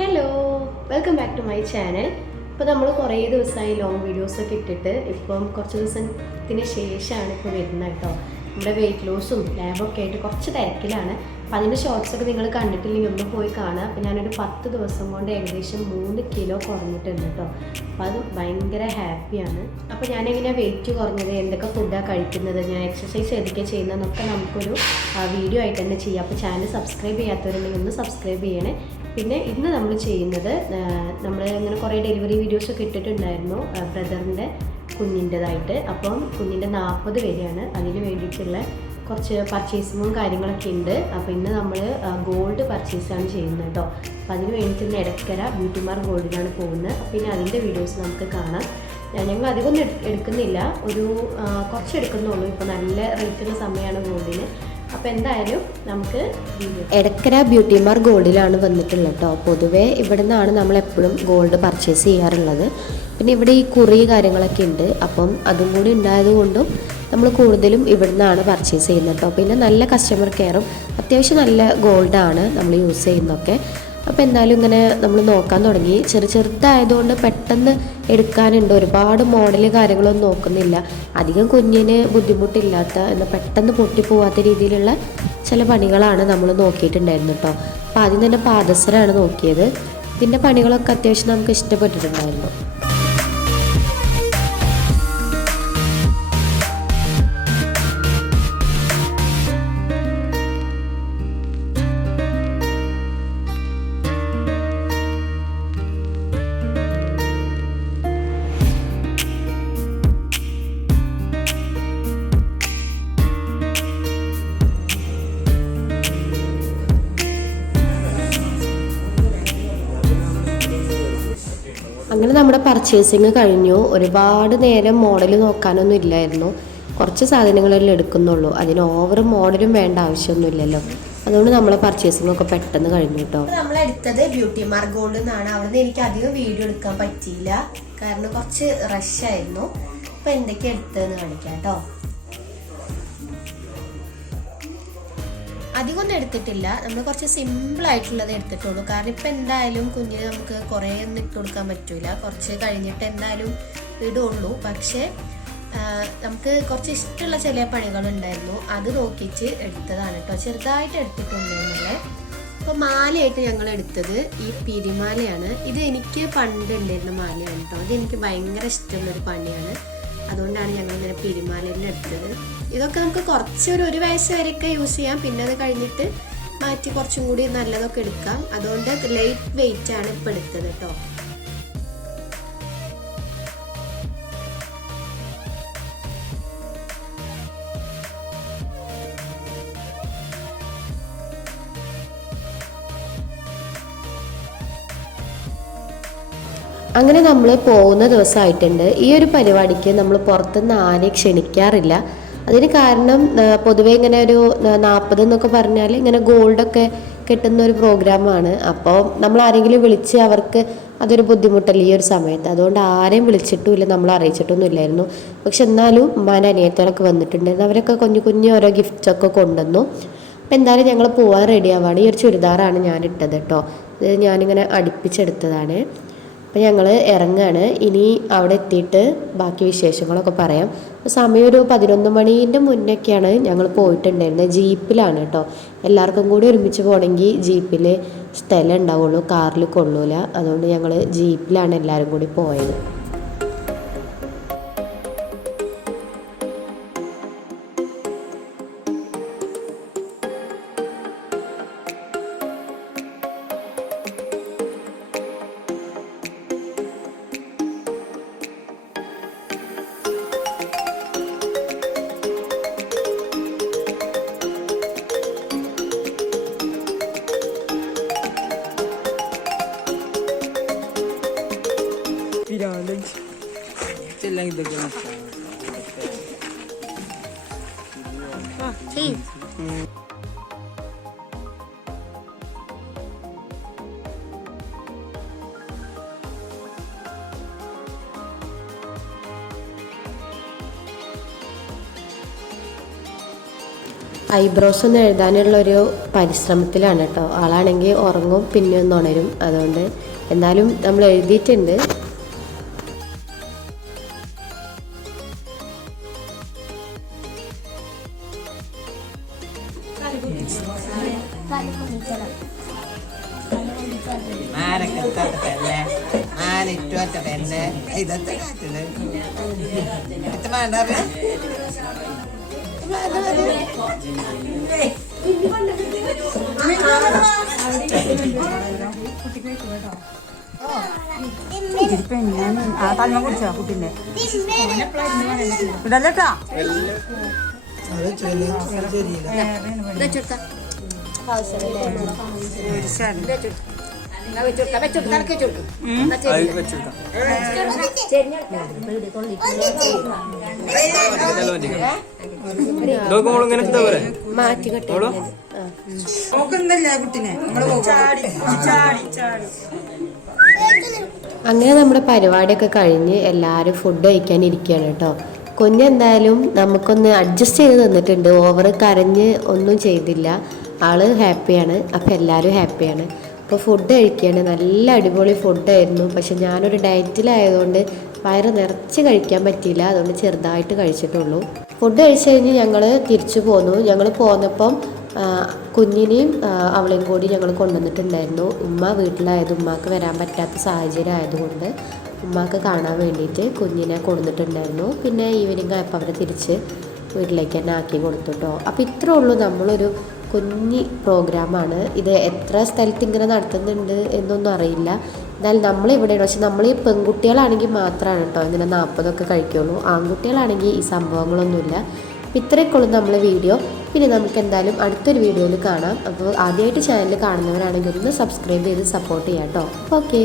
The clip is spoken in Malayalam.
Hello, welcome back to my channel. ഇപ്പോൾ നമ്മൾ കുറേ ദിവസമായി ലോങ് വീഡിയോസൊക്കെ ഇട്ടിട്ട് ഇപ്പം കുറച്ച് ദിവസത്തിന് ശേഷമാണ് ഇപ്പോൾ വരുന്നത് കേട്ടോ. നമ്മുടെ വെയിറ്റ് ലോസും ലാബൊക്കെ ആയിട്ട് കുറച്ച് തിരക്കിലാണ്. അപ്പം അതിൻ്റെ ഷോർട്സൊക്കെ നിങ്ങൾ കണ്ടിട്ടില്ലെങ്കിൽ ഒന്ന് പോയി കാണുക. അപ്പോൾ ഞാനൊരു 10 ദിവസം കൊണ്ട് ഏകദേശം 3 കിലോ കുറഞ്ഞിട്ടുണ്ട് കേട്ടോ. അപ്പോൾ അത് ഭയങ്കര ഹാപ്പിയാണ്. അപ്പോൾ ഞാനെങ്ങനെയാണ് വെയിറ്റ് കുറഞ്ഞത്, എന്തൊക്കെ ഫുഡാണ് കഴിക്കുന്നത്, ഞാൻ എക്സസൈസ് ഏതൊക്കെ ചെയ്യുന്നതെന്നൊക്കെ നമുക്കൊരു വീഡിയോ ആയിട്ട് തന്നെ ചെയ്യാം. അപ്പോൾ ചാനൽ സബ്സ്ക്രൈബ് ചെയ്യാത്തവരുണ്ടെങ്കിൽ ഒന്ന് സബ്സ്ക്രൈബ് ചെയ്യണേ. പിന്നെ ഇന്ന് നമ്മൾ ചെയ്യുന്നത്, നമ്മൾ ഇങ്ങനെ കുറേ ഡെലിവറി വീഡിയോസൊക്കെ ഇട്ടിട്ടുണ്ടായിരുന്നു ബ്രദറിൻ്റെ കുഞ്ഞിൻ്റെതായിട്ട്. അപ്പം കുഞ്ഞിൻ്റെ 40 വരെയാണ്, അതിന് വേണ്ടിയിട്ടുള്ള കുറച്ച് പർച്ചേസിങ്ങും കാര്യങ്ങളൊക്കെ ഉണ്ട്. അപ്പോൾ ഇന്ന് നമ്മൾ ഗോൾഡ് പർച്ചേസാണ് ചെയ്യുന്നത് കേട്ടോ. അപ്പോൾ അതിന് വേണ്ടിയിട്ട് എടക്കര ബ്യൂട്ടി മാർക്ക് ഗോൾഡിലാണ് പോകുന്നത്. അപ്പോൾ പിന്നെ അതിൻ്റെ വീഡിയോസ് നമുക്ക് കാണാം. ഞങ്ങൾ അധികമൊന്നും എടുക്കുന്നില്ല, ഒരു കുറച്ച് എടുക്കുന്നുള്ളൂ. ഇപ്പോൾ നല്ല റേറ്റുള്ള സമയമാണ് ഗോൾഡിന്. അപ്പോൾ എന്തായാലും നമുക്ക് എടക്കര ബ്യൂട്ടി മാർക്ക് ഗോൾഡിലാണ് വന്നിട്ടുള്ളത് കേട്ടോ. പൊതുവേ ഇവിടെ നിന്നാണ് നമ്മളെപ്പോഴും ഗോൾഡ് പർച്ചേസ് ചെയ്യാറുള്ളത്. പിന്നെ ഇവിടെ ഈ കുറി കാര്യങ്ങളൊക്കെ ഉണ്ട്, അപ്പം അതും കൂടി ഉണ്ടായത് കൊണ്ടും നമ്മൾ കൂടുതലും ഇവിടെ നിന്നാണ് പർച്ചേസ് ചെയ്യുന്നത് കേട്ടോ. പിന്നെ നല്ല കസ്റ്റമർ കെയറും അത്യാവശ്യം നല്ല ഗോൾഡാണ് നമ്മൾ യൂസ് ചെയ്യുന്നതൊക്കെ. അപ്പോൾ എന്തായാലും ഇങ്ങനെ നമ്മൾ നോക്കാൻ തുടങ്ങി. ചെറുതായതുകൊണ്ട് പെട്ടെന്ന് എടുക്കാനുണ്ട്, ഒരുപാട് മോഡൽ കാര്യങ്ങളൊന്നും നോക്കുന്നില്ല. അധികം കുഞ്ഞിന് ബുദ്ധിമുട്ടില്ലാത്ത എന്നാൽ പെട്ടെന്ന് പൊട്ടിപ്പോവാത്ത രീതിയിലുള്ള ചില പണികളാണ് നമ്മൾ നോക്കിയിട്ടുണ്ടായിരുന്നു കേട്ടോ. അപ്പോൾ ആദ്യം തന്നെ പാദസരമാണ് നോക്കിയത്. ഇതിൻ്റെ പണികളൊക്കെ അത്യാവശ്യം നമുക്ക് ഇഷ്ടപ്പെട്ടിട്ടുണ്ടായിരുന്നു. അങ്ങനെ നമ്മുടെ പർച്ചേസിങ് കഴിഞ്ഞു. ഒരുപാട് നേരം മോഡൽ നോക്കാനൊന്നും ഇല്ലായിരുന്നു, കുറച്ച് സാധനങ്ങളെല്ലാം എടുക്കുന്നുള്ളൂ. അതിന് ഓവർ മോഡലും വേണ്ട ആവശ്യമൊന്നുമില്ലല്ലോ. അതുകൊണ്ട് നമ്മളെ പർച്ചേസിംഗ് ഒക്കെ പെട്ടെന്ന് കഴിഞ്ഞു കേട്ടോ. നമ്മളെടുത്തത് ബ്യൂട്ടി മാർക്ക് ഗോൾഡ് എന്നാണ്. അവിടുന്ന് എനിക്ക് അധികം വീഡിയോ എടുക്കാൻ പറ്റിയില്ല, കാരണം കുറച്ച് റഷായിരുന്നു. അപ്പോൾ എന്തൊക്കെയാണ് എടുത്തതെന്ന് കാണിക്കാം കേട്ടോ. അധികമൊന്നും എടുത്തിട്ടില്ല, നമ്മൾ കുറച്ച് സിമ്പിളായിട്ടുള്ളത് എടുത്തിട്ടുള്ളൂ. കാരണം ഇപ്പം എന്തായാലും കുഞ്ഞിന് നമുക്ക് കുറേ ഒന്നും ഇട്ട് കൊടുക്കാൻ പറ്റൂല, കുറച്ച് കഴിഞ്ഞിട്ട് എന്തായാലും ഇടുള്ളൂ. പക്ഷേ നമുക്ക് കുറച്ച് ഇഷ്ടമുള്ള ചില പണികളുണ്ടായിരുന്നു, അത് നോക്കിയിട്ട് എടുത്തതാണ് കേട്ടോ. ചെറുതായിട്ട് എടുത്തിട്ടുണ്ടെന്നല്ലേ. അപ്പോൾ മാലയായിട്ട് ഞങ്ങൾ എടുത്തത് ഈ പിരിമാലയാണ്. ഇത് എനിക്ക് പണ്ട് ഉണ്ടായിരുന്ന മാലയാണ് കേട്ടോ. ഇത് എനിക്ക് ഭയങ്കര ഇഷ്ടമുള്ളൊരു പണിയാണ്, അതുകൊണ്ടാണ് ഞങ്ങൾ ഇങ്ങനെ പിരിമാലയിൽ എടുത്തത്. ഇതൊക്കെ നമുക്ക് ഒരു വയസ്സ് വരെയൊക്കെ യൂസ് ചെയ്യാം, പിന്നെ അത് കഴിഞ്ഞിട്ട് മാറ്റി കുറച്ചും കൂടി നല്ലതൊക്കെ എടുക്കാം. അതുകൊണ്ട് ലൈറ്റ് വെയിറ്റ് ആണ് ഇപ്പം എടുത്തത് കേട്ടോ. അങ്ങനെ നമ്മൾ പോകുന്ന ദിവസമായിട്ടുണ്ട്. ഈ ഒരു പരിപാടിക്ക് നമ്മൾ പുറത്തുനിന്ന് ആരെയും ക്ഷണിക്കാറില്ല. അതിന് കാരണം പൊതുവേ ഇങ്ങനെ ഒരു 40 എന്നൊക്കെ പറഞ്ഞാൽ ഇങ്ങനെ ഗോൾഡൊക്കെ കിട്ടുന്ന ഒരു പ്രോഗ്രാമാണ്. അപ്പോൾ നമ്മൾ ആരെങ്കിലും വിളിച്ച് അവർക്ക് അതൊരു ബുദ്ധിമുട്ടല്ല ഈ ഒരു സമയത്ത്. അതുകൊണ്ട് ആരെയും വിളിച്ചിട്ടുമില്ല, നമ്മൾ അറിയിച്ചിട്ടൊന്നും ഇല്ലായിരുന്നു. പക്ഷെ എന്നാലും ഉമ്മാൻ്റെ അനിയത്തോളൊക്കെ വന്നിട്ടുണ്ടായിരുന്നു. അവരൊക്കെ കുഞ്ഞു ഓരോ ഗിഫ്റ്റ്സൊക്കെ കൊണ്ടുവന്നു. അപ്പോൾ എന്തായാലും ഞങ്ങൾ പോകാൻ റെഡി ആവാണ്. ഈ ഒരു ചുരിദാറാണ് ഞാൻ ഇട്ടത് കേട്ടോ. ഇത് ഞാനിങ്ങനെ അടുപ്പിച്ചെടുത്തതാണ്. അപ്പോൾ ഞങ്ങൾ ഇറങ്ങുകയാണ്. ഇനി അവിടെ എത്തിയിട്ട് ബാക്കി വിശേഷങ്ങളൊക്കെ പറയാം. സമയം ഒരു 11 മണീൻ്റെ മുന്നൊക്കെയാണ് ഞങ്ങൾ പോയിട്ടുണ്ടായിരുന്നത്. ജീപ്പിലാണ് കേട്ടോ. എല്ലാവർക്കും കൂടി ഒരുമിച്ച് പോകണമെങ്കിൽ ജീപ്പിൽ സ്ഥലം ഉണ്ടാവുള്ളൂ, കാറിൽ കൊള്ളൂല. അതുകൊണ്ട് ഞങ്ങൾ ജീപ്പിലാണ് എല്ലാവരും കൂടി പോയത്. lang idagyan siya. Sí. Eyebrows ഒന്ന് എഴുതാനുള്ളൊരു പരിശ്രമത്തിലാണ് കേട്ടോ. ആളാണെങ്കിൽ ഉറങ്ങും പിന്നെ ഒന്ന് ഉണരും. അതുകൊണ്ട് എന്തായാലും നമ്മൾ എഴുതിയിട്ടുണ്ട്. തലമ കുടിച്ചോ കുട്ടിന്റെ ഇടല്ലേട്ടാ മാറ്റി കെട്ടി കുട്ടിനെ അങ്ങനെ നമ്മുടെ പരിപാടിയൊക്കെ കഴിഞ്ഞ് എല്ലാവരും ഫുഡ് കഴിക്കാൻ ഇരിക്കുകയാണ് കേട്ടോ. കുഞ്ഞെന്തായാലും നമുക്കൊന്ന് അഡ്ജസ്റ്റ് ചെയ്ത് തന്നിട്ടുണ്ട്. ഓവർ കരഞ്ഞ് ഒന്നും ചെയ്തില്ല. ആള് ഹാപ്പിയാണ്. അപ്പം എല്ലാവരും ഹാപ്പിയാണ്. അപ്പോൾ ഫുഡ് കഴിക്കുകയാണ്. നല്ല അടിപൊളി ഫുഡായിരുന്നു. പക്ഷെ ഞാനൊരു ഡയറ്റിലായതുകൊണ്ട് വയറ് നിറച്ച് കഴിക്കാൻ പറ്റിയില്ല. അതുകൊണ്ട് ചെറുതായിട്ട് കഴിച്ചിട്ടുള്ളൂ. ഫുഡ് കഴിച്ച് കഴിഞ്ഞ് ഞങ്ങൾ തിരിച്ചു പോന്നു. ഞങ്ങൾ പോന്നപ്പം കുഞ്ഞിനെയും അവളെയും കൂടി ഞങ്ങൾ കൊണ്ടുവന്നിട്ടുണ്ടായിരുന്നു. ഉമ്മ വീട്ടിലായത് ഉമ്മാക്ക് വരാൻ പറ്റാത്ത സാഹചര്യം ആയതുകൊണ്ട് ഉമ്മാക്ക് കാണാൻ വേണ്ടിയിട്ട് കുഞ്ഞിനെ കൊണ്ടുവന്നിട്ടുണ്ടായിരുന്നു. പിന്നെ ഈവനിങ് ആയപ്പോൾ അവരെ തിരിച്ച് വീട്ടിലേക്ക് തന്നെ ആക്കി കൊടുത്തു കേട്ടോ. അപ്പോൾ ഇത്രേ ഉള്ളൂ നമ്മളൊരു കുഞ്ഞി പ്രോഗ്രാമാണ്. ഇത് എത്ര സ്ഥലത്ത് ഇങ്ങനെ നടത്തുന്നുണ്ട് എന്നൊന്നും അറിയില്ല. എന്നാലും നമ്മളിവിടെയാണ്. പക്ഷെ നമ്മൾ ഈ പെൺകുട്ടികളാണെങ്കിൽ മാത്രമാണ് കേട്ടോ ഇങ്ങനെ 40 കഴിക്കുള്ളൂ. ആൺകുട്ടികളാണെങ്കിൽ ഈ സംഭവങ്ങളൊന്നുമില്ല. അപ്പോൾ ഇത്രയൊക്കെ ഉള്ളൂ നമ്മളെ വീഡിയോ. പിന്നെ നമുക്ക് എന്തായാലും അടുത്തൊരു വീഡിയോയിൽ കാണാം. അപ്പോൾ ആദ്യമായിട്ട് ചാനൽ കാണുന്നവരാണെങ്കിൽ ഒന്ന് സബ്സ്ക്രൈബ് ചെയ്ത് സപ്പോർട്ട് ചെയ്യാം കേട്ടോ. ഓക്കെ.